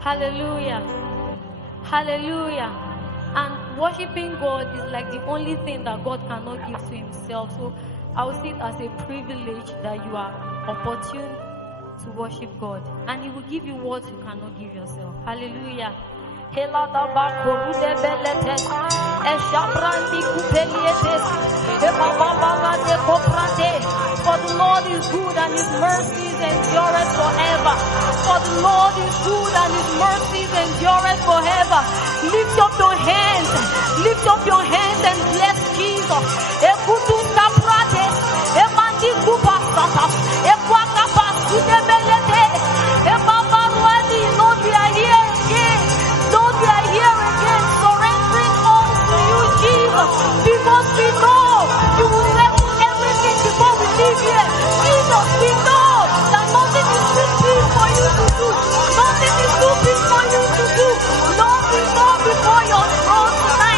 Hallelujah. Hallelujah. And worshiping God is like the only thing that God cannot give to himself. So I will see it as a privilege that you are opportune to worship God. And he will give you what you cannot give yourself. Hallelujah. For the Lord is good and his mercies endureth forever. For the Lord is good and his mercies endureth forever. Lift up your hands. Lift up your hands and bless Jesus. Lord, we are here again. Lord, we are here again, surrendering all to you, Jesus, because we know you will settle everything before we leave here. Jesus, we know that nothing is too big for you to do. Nothing is too big for you to do. Lord, we know before your throne tonight.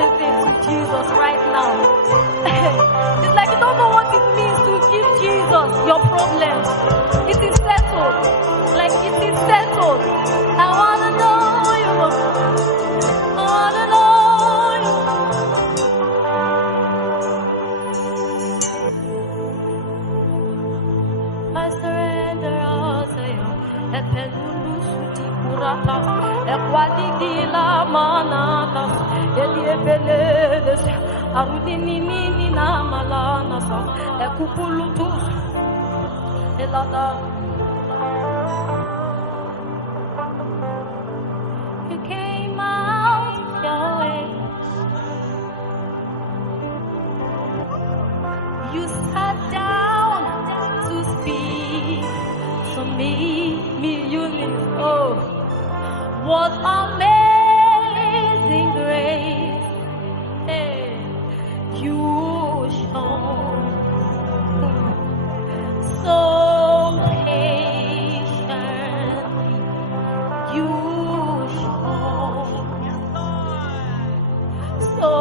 everything to Jesus right now. It's like you don't know what it means to give Jesus your problems. It is settled. Like it is settled. I wanna know you. I wanna know you. I surrender all to you. Epelulu suti kuratas. Ekwalidi la manatas. Eliebeledes. Arudinini na malanas. Ekupulutus. Elada. You came out your way. You sat down to speak to me, Eunice. Oh, what amazing grace! Hey, you show so patient. You show so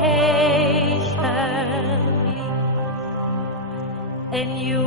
patiently, and you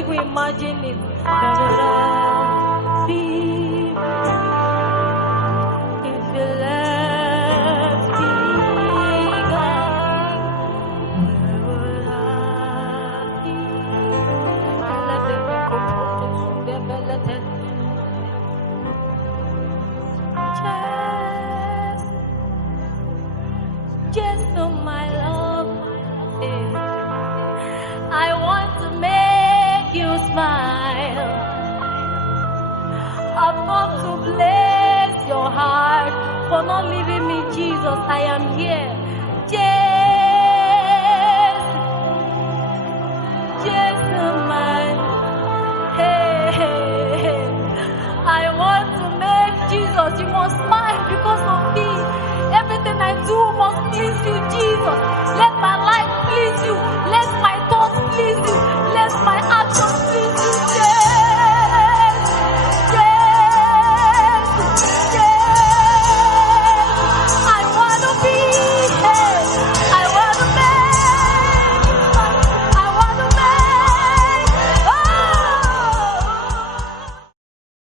even imagine it. Where would I be if you left me, God? Where would I be? Let them go to the belly. Just for my love, I want to make you smile. I've come to bless your heart for not leaving me, Jesus. I am here.